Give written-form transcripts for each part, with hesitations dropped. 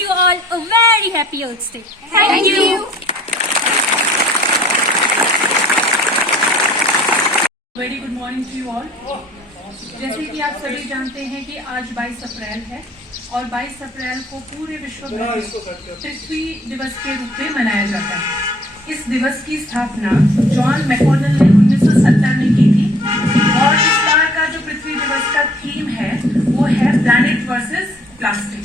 wish you all a very happy Earth Day. Thank you. Very good morning to you all. जैसे कि आप सभी जानते हैं कि आज 22 अप्रैल है और 22 अप्रैल को पूरे विश्व में पृथ्वी दिवस के रूप में मनाया जाता है। इस दिवस की स्थापना जॉन मैकॉनल ने 1970 में की थी और इस बार का जो पृथ्वी दिवस का थीम है वो है प्लैनेट वर्सेस प्लास्टिक।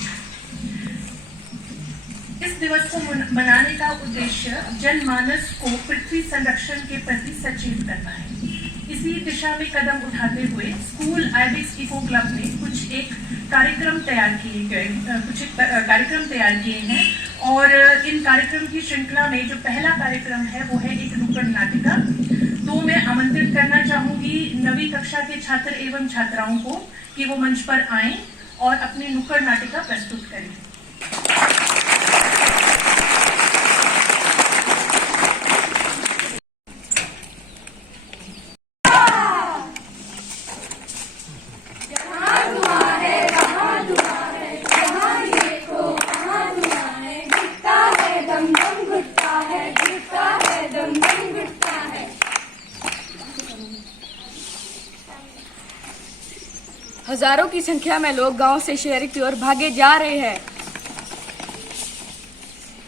इस दिवस को मनाने का उद्देश्य जनमानस को पृथ्वी संरक्षण के प्रति सचेत करना है। इसी दिशा में कदम उठाते हुए स्कूल आइबिक्स इको क्लब ने कुछ कार्यक्रम तैयार किए हैं और इन कार्यक्रम की श्रृंखला में जो पहला कार्यक्रम है वो है एक नुक्कड़ नाटिका। तो मैं आमंत्रित करना चाहूंगी 9वीं कक्षा के छात्र एवं छात्राओं को कि वो मंच पर आएं और अपनी नुक्कड़ नाटिका प्रस्तुत करें। हजारों की संख्या में लोग गांव से शहर की ओर भागे जा रहे हैं।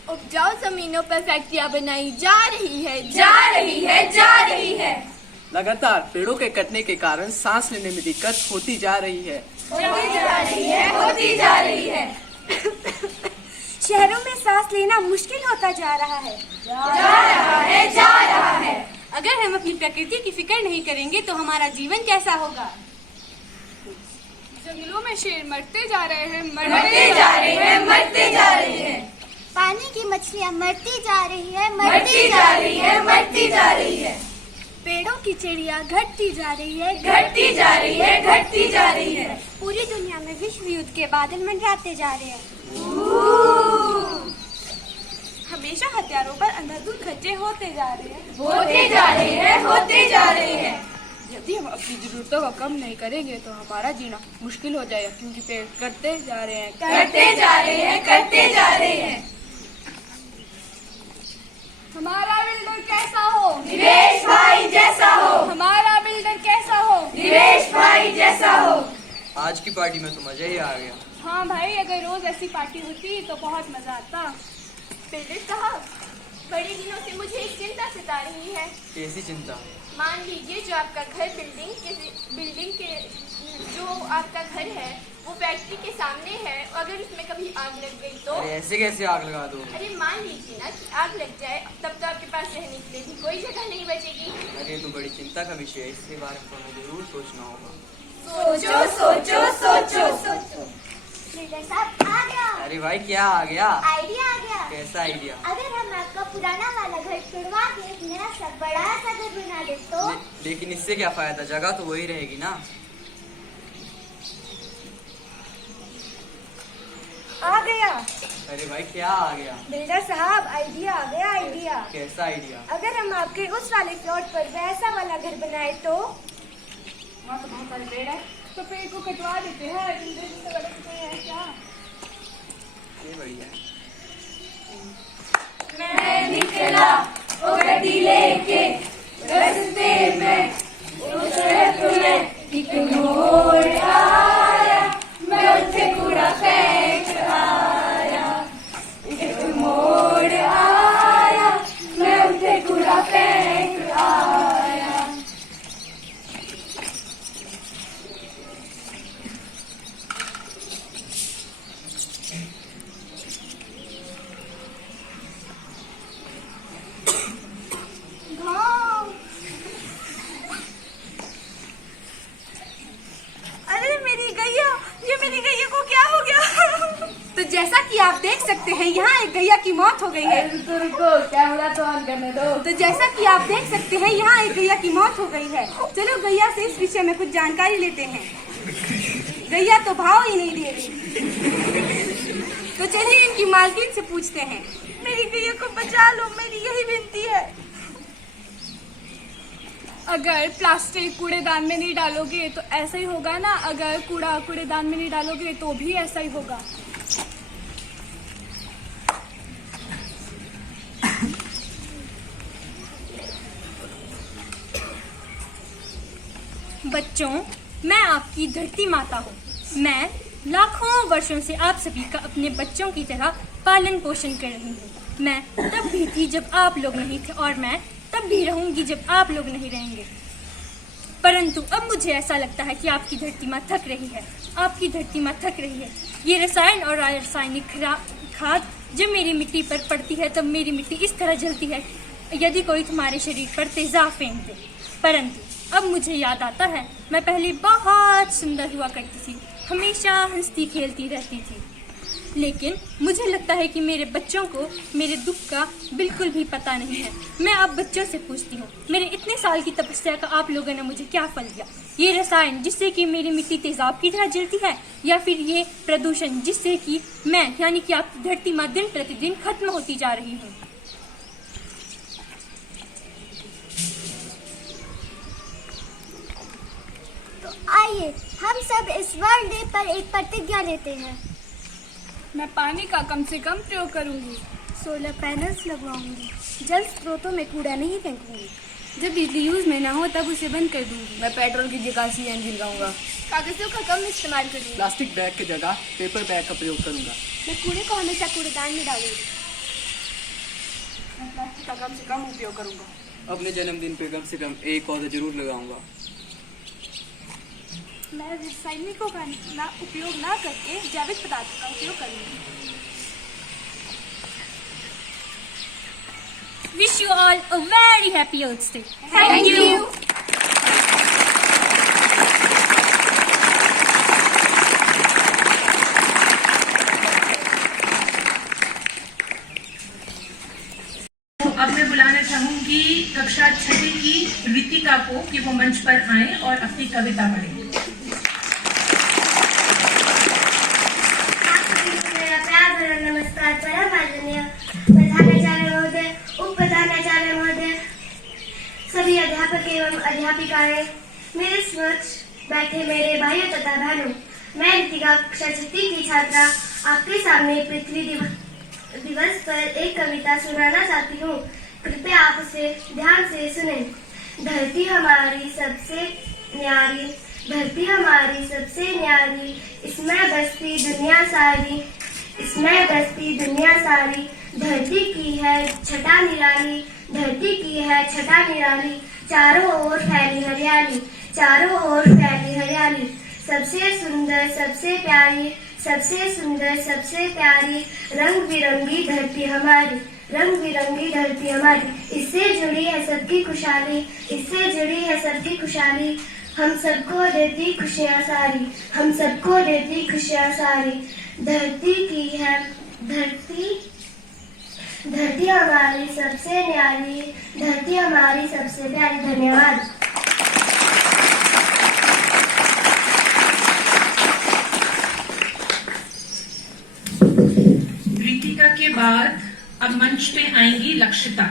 उपजाऊ जमीनों पर फैक्ट्रियां बनाई जा रही है। लगातार पेड़ों के कटने के कारण सांस लेने में दिक्कत होती जा रही है। शहरों में सांस लेना मुश्किल होता जा रहा है। अगर हम अपनी प्रकृति की फिक्र नहीं करेंगे तो हमारा जीवन कैसा होगा। जंगलों में शेर मरते जा रहे हैं। पानी की मछलियाँ मरती जा रही है। पेड़ों की चिड़िया घटती जा रही है। पूरी दुनिया में विश्व युद्ध के बादल मंडराते जा रहे हैं। हमेशा हथियारों पर अंधाधुंध खर्चे होते जा रहे हैं। यदि हम अपनी जरूरतों को कम नहीं करेंगे तो हमारा जीना मुश्किल हो जाएगा, क्योंकि पेड़ कटते जा रहे हैं। हमारा बिल्डर कैसा हो? निवेश भाई जैसा हो। हमारा बिल्डर कैसा हो? निवेश भाई जैसा हो। आज की पार्टी में तो मजा ही आ गया। हाँ भाई, अगर रोज ऐसी पार्टी होती तो बहुत मजा आता। बिल्डर साहब, बड़े दिनों से मुझे एक चिंता सता रही है। कैसी चिंता? मान लीजिए जो आपका घर बिल्डिंग के जो आपका घर है वो फैक्ट्री के सामने है, अगर उसमें कभी आग लग गई तो? अरे ऐसे कैसे आग लगा दो? अरे मान लीजिए ना कि आग लग जाए, तब तो आपके पास रहने के लिए भी कोई जगह नहीं बचेगी। अरे तो बड़ी चिंता का विषय है, इसके बारे में हमें जरूर सोचना होगा। सोचो। बिल्डर साहब आ गया। अरे भाई क्या आ गया? आइडिया आ गया। कैसा आइडिया? अगर हम आपका पुराना वाला घर तुड़वा के एक नया सा बड़ा सा घर बना दे तो? लेकिन इससे क्या फायदा, जगह तो वही रहेगी ना। आ गया। अरे भाई क्या आ गया? बिल्डर साहब आइडिया आ गया। कैसा आइडिया? अगर हम आपके उस वाले प्लॉट पर वैसा वाला घर बनाए तो? वहाँ तो बहुत सारे पेड़ है, तो पेड़ को कटवा देते हैं। क्या ये बढ़िया। मैं निकला ओ गड्डी लेके रास्ते में, उस सड़क में एक मोड़ आया, मैं उसे कूड़ा फेंक आया। एक मोड़ आया, मैं उसे कूड़ा फेंक आया। मेरी गैया को क्या हो गया? तो जैसा कि आप देख सकते हैं यहाँ एक गैया की मौत हो गई है। रुको, कैमरा तो ऑन करने दो। तो जैसा कि आप देख सकते हैं यहाँ एक गैया की मौत हो गई है। चलो गैया से इस विषय में कुछ जानकारी लेते हैं। गैया तो भाव ही नहीं दे रही। तो चलिए इनकी मालकिन से पूछते हैं। मेरी गैया को बचा लो, मेरी यही विनती है। अगर प्लास्टिक कूड़ेदान में नहीं डालोगे तो ऐसा ही होगा ना, अगर कूड़ेदान में नहीं डालोगे तो भी ऐसा ही होगा। बच्चों, मैं आपकी धरती माता हूँ। मैं लाखों वर्षों से आप सभी का अपने बच्चों की तरह पालन पोषण कर रही हूँ। मैं तब भी थी जब आप लोग नहीं थे, और मैं तब भी रहूंगी जब आप लोग नहीं रहेंगे। परंतु अब मुझे ऐसा लगता है कि आपकी धरती माँ थक रही है। आपकी धरती माँ थक रही है। ये रसायन और रासायनिक खाद जब मेरी मिट्टी पर पड़ती है तब मेरी मिट्टी इस तरह जलती है यदि कोई तुम्हारे शरीर पर तेजाब फेंक दे। परंतु अब मुझे याद आता है, मैं पहले बहुत सुंदर हुआ करती थी, हमेशा हंसती खेलती रहती थी। लेकिन मुझे लगता है कि मेरे बच्चों को मेरे दुख का बिल्कुल भी पता नहीं है। मैं अब बच्चों से पूछती हूँ, मेरे इतने साल की तपस्या का आप लोगों ने मुझे क्या फल दिया? ये रसायन जिससे कि मेरी मिट्टी तेजाब की तरह जलती है, या फिर ये प्रदूषण जिससे कि मैं यानी कि आपकी धरती माँ दिन प्रतिदिन खत्म होती जा रही हूँ। तो आइए हम सब इस वर्ल्ड डे पर एक प्रतिज्ञा लेते हैं। मैं पानी का कम से कम प्रयोग करूंगी। सोलर पैनल्स लगवाऊंगी। जल स्रोतों में कूड़ा नहीं फेंकूंगी। जब बिजली यूज में ना हो तब उसे बंद कर दूंगी। मैं पेट्रोल की जगह CNG लगाऊंगा। कागजों का कम इस्तेमाल करूंगी। प्लास्टिक बैग की जगह पेपर बैग का प्रयोग करूंगा। मैं कूड़े को हमेशा कूड़ेदान में डालूंगी। मैं प्लास्टिक का कम से कम उपयोग करूंगा। अपने जन्मदिन पे कम से कम एक पौधा जरूर लगाऊंगा। मैं रासायनिकों का उपयोग ना करके जैविक पदार्थों का उपयोग करूंगी। Wish you all a very happy Earth Day. Thank you. अब मैं बुलाना चाहूंगी कक्षा 6वीं की रितिका को कि वो मंच पर आए और अपनी कविता पढ़ें। आप सभी को मेरा प्यार भरा नमस्कार। परम आदरणीय प्रधानाचार्य महोदय, उप प्रधानाचार्य महोदय, सभी अध्यापक एवं अध्यापिकाएं, मेरे समक्ष बैठे मेरे भाइयों तथा बहनों, मैं रितिका कक्षा 6वीं की छात्रा आपके सामने पृथ्वी दिवस पर एक कविता सुनाना चाहती हूँ। कृपया आप उसे ध्यान से सुनें। धरती हमारी सबसे न्यारी, धरती हमारी सबसे न्यारी, इसमें बसती दुनिया सारी, इसमें बसती दुनिया सारी। धरती की है छटा निराली, धरती की है छटा निराली, चारों ओर फैली हरियाली, चारों ओर फैली हरियाली। सबसे सुंदर सबसे प्यारी, सबसे सुंदर सबसे प्यारी, रंग बिरंगी धरती हमारी, रंग बिरंगी धरती हमारी। इससे जुड़ी है सबकी खुशहाली, इससे जुड़ी है सबकी खुशहाली। हम सबको देती खुशियाँ सारी, हम सबको देती खुशियाँ सारी। धरती की है धरती हमारी सबसे न्यारी, धरती हमारी सबसे प्यारी। धन्यवाद। रितिका के बाद अब मंच पे आएंगी लक्षिता।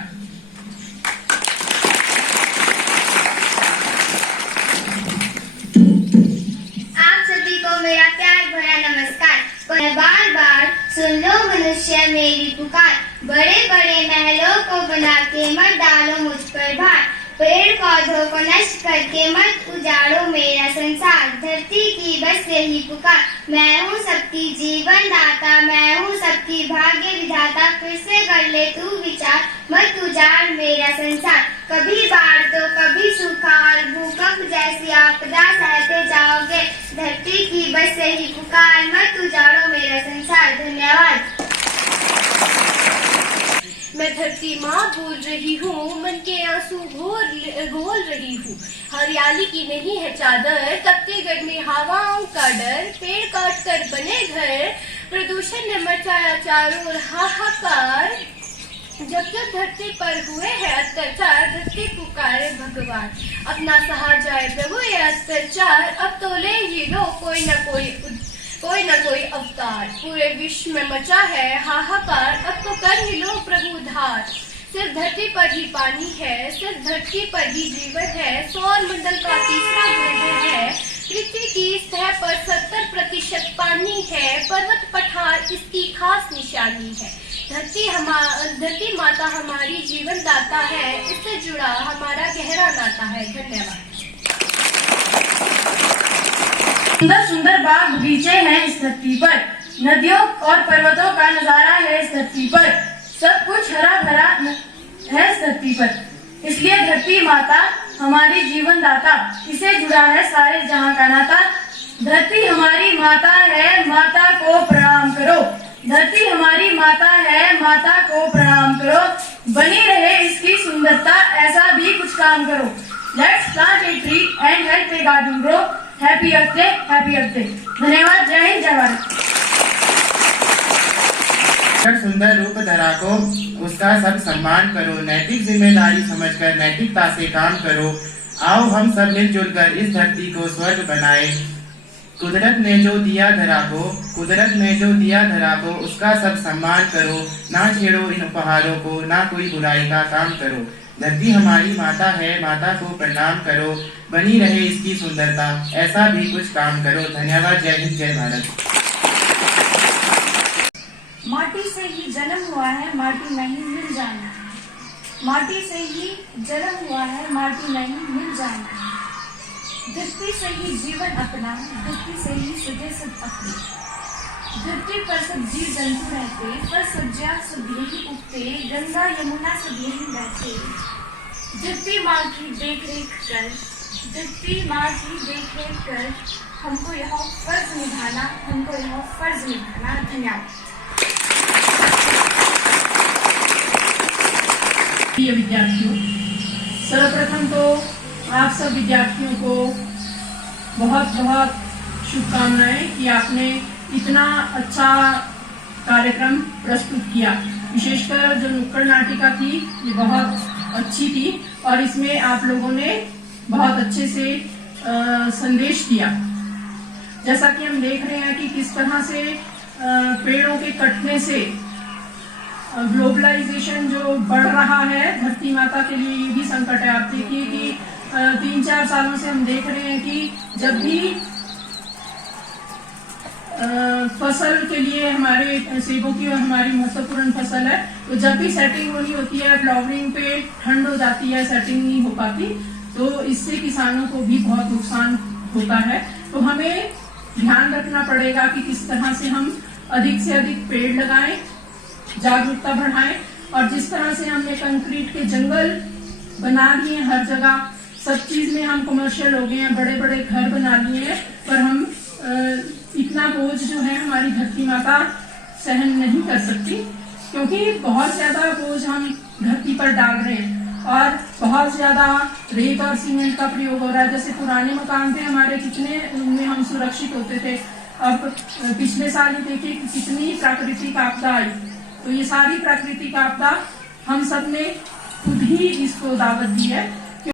आप सभी को मेरा प्यार भरा नमस्कार। बार बार सुन लो मनुष्य मेरी पुकार, बड़े बड़े महलों को बना के मत डालो मुझ पर भार, पेड़ पौधों को नष्ट करके मत उजाड़ो मेरा संसार। धरती की बस यही पुकार, मैं हूँ सबकी जीवन दाता, मैं हूँ सबकी भाग्य विधाता। फिर से कर ले तू विचार, मत उजाड़ मेरा संसार। कभी बाढ़ तो कभी सुखाड़, भूकंप जैसी आपदा सहते जाओगे। धरती की बस यही पुकार, मत उजाड़ो मेरा संसार। धन्यवाद। मैं धरती माँ बोल रही हूँ, मन के आंसू घोल रही हूँ। हरियाली की नहीं है चादर, तपते गर्मी हवाओं का डर। पेड़ काट कर बने घर, प्रदूषण ने मचाया चारों ओर हाहाकार। जब जब धरती पर हुए हैं अत्याचार, धरती पुकारे भगवान, अपना सहा जाए प्रभु ये अत्याचार। अब तो ले ही लो कोई न कोई अवतार, पूरे विश्व में मचा है हाहाकार। अब तो कर ही लो प्रभु उद्धार। सिर्फ धरती पर ही पानी है, सिर्फ धरती पर ही जीवन है। सौर मंडल का तीसरा ग्रह है, पृथ्वी की सतह पर 70% पानी है। पर्वत पठार इसकी खास निशानी है। धरती माता हमारी जीवन दाता है, इससे जुड़ा हमारा गहरा नाता है। धन्यवाद। सुंदर सुंदर बाग बगीचे हैं इस धरती पर, नदियों और पर्वतों का नजारा है इस धरती पर, सब कुछ हरा भरा है इस धरती पर। इसलिए धरती माता हमारी जीवन दाता, इसे जुड़ा है सारे जहां का नाता। धरती हमारी माता है, माता को प्रणाम करो। धरती हमारी माता है, माता को प्रणाम करो। बनी रहे इसकी सुंदरता, ऐसा भी कुछ काम करो। Let's plant a tree and help A garden grow. Happy earth day, happy earth day. धन्यवाद। जय हिंद, जय भारत। सुंदर रूप धरा को उसका सब सम्मान करो। नैतिक जिम्मेदारी समझकर नैतिकता से काम करो। आओ हम सब मिलजुल कर इस धरती को स्वर्ग बनाए। कुदरत ने जो दिया धरा को, कुदरत ने जो दिया धरा को, उसका सब सम्मान करो। ना छेड़ो इन उपहारों को, ना कोई बुराई का काम करो। धरती हमारी माता है, माता को प्रणाम करो। बनी रहे इसकी सुंदरता, ऐसा भी कुछ काम करो। धन्यवाद। जय हिंद, जय भारत। माटी से ही जन्म हुआ है, माटी में ही मिल जाना है। माटी से ही जन्म हुआ है, माटी में ही मिल जाना है। धरती से ही जीवन अपना, धरती से ही सुधे सब अपने। धरती पर सब जीव जंतु रहते, फल सब्जियां सब यही उगते, गंगा यमुना सब यही बहते। धरती माँ की देख रेख कर, धरती माँ की देख रेख कर, हमको यह फर्ज निभाना, हमको यह फर्ज निभाना। धन्यवाद। प्रिय विद्यार्थियों, सर्वप्रथम तो आप सब विद्यार्थियों को बहुत बहुत शुभकामनाएं कि आपने इतना अच्छा कार्यक्रम प्रस्तुत किया। विशेषकर जो नुक्कड़ नाटिका थी ये बहुत अच्छी थी और इसमें आप लोगों ने बहुत अच्छे से संदेश दिया। जैसा कि हम देख रहे हैं कि किस तरह से पेड़ों के कटने से ग्लोबलाइजेशन जो बढ़ रहा है, धरती माता के लिए ये भी संकट है। आप देखिए कि 3-4 सालों से हम देख रहे हैं कि जब भी फसल के लिए हमारे सेबों की हमारी महत्वपूर्ण फसल है, तो जब भी सेटिंग होनी होती है, फ्लावरिंग पे ठंड हो जाती है, सेटिंग नहीं हो पाती, तो इससे किसानों को भी बहुत नुकसान होता है। तो हमें ध्यान रखना पड़ेगा कि किस तरह से हम अधिक से अधिक पेड़ लगाएं, जागरूकता बढ़ाएं। और जिस तरह से हमने कंक्रीट के जंगल बना दिए हर जगह, सब चीज में हम कमर्शियल हो गए हैं, बड़े बड़े घर बना लिए हैं, पर हम इतना बोझ जो है हमारी धरती माता सहन नहीं कर सकती, क्योंकि बहुत ज्यादा बोझ हम धरती पर डाल रहे हैं और बहुत ज्यादा रेत और सीमेंट का प्रयोग हो रहा है। जैसे पुराने मकान थे हमारे, कितने उनमें हम सुरक्षित होते थे। अब पिछले साल ही देखिए कितनी प्राकृतिक आपदा आई। तो ये सारी प्राकृतिक आपदा हम सब ने खुद ही इसको दावत दी है।